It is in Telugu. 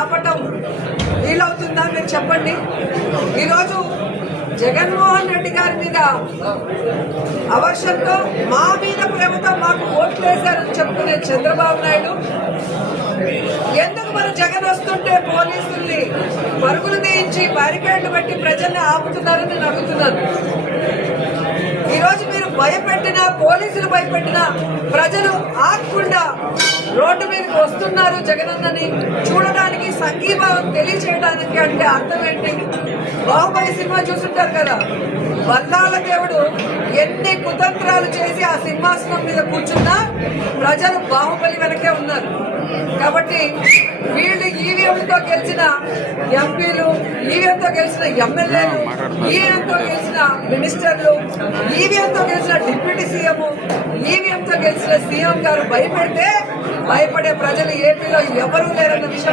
ఆపటం వీలవుతుందా మీరు చెప్పండి. ఈరోజు జగన్మోహన్ రెడ్డి గారి మీద అవర్షంతో మా మీద ప్రేమతో మాకు ఓట్లు వేశారని చెప్పుకునే చంద్రబాబు నాయుడు ఎందుకు మన జగన్ వస్తుంటే పోలీసుల్ని పరుగులు తీయించి బ్యారికేడ్లు పెట్టి ప్రజల్ని ఆపుతున్నారని నేను అడుగుతున్నాను. ఈరోజు మీరు భయపెట్టినా పోలీసులు భయపెట్టినా ప్రజలు ఆగకుండా రోడ్డు మీదకి వస్తున్నారు జగనన్నని చూడడానికి, సంఘీభావం తెలియచేయడానికి. అంటే అర్థం ఏంటి? బాహుబలి సినిమా చూస్తుంటారు కదా, వల్లాల దేవుడు ఎన్ని కుతంత్రాలు చేసి ఆ సింహాసనం మీద కూర్చున్నా ప్రజలు బాహుబలి వెనకే ఉన్నారు. కాబట్టి వీళ్ళు ఈవీఎంతో గెలిచిన ఎంపీలు, ఈవీఎంతో గెలిచిన ఎమ్మెల్యేలు, ఈవీఎంతో గెలిచిన మినిస్టర్లు, ఈవీఎంతో గెలిచిన డిప్యూటీ సీఎం, ఈవీఎంతో గెలిచిన సీఎం గారు భయపడితే భయపడే ప్రజలు ఏపీలో ఎవరూ లేరన్న విషయం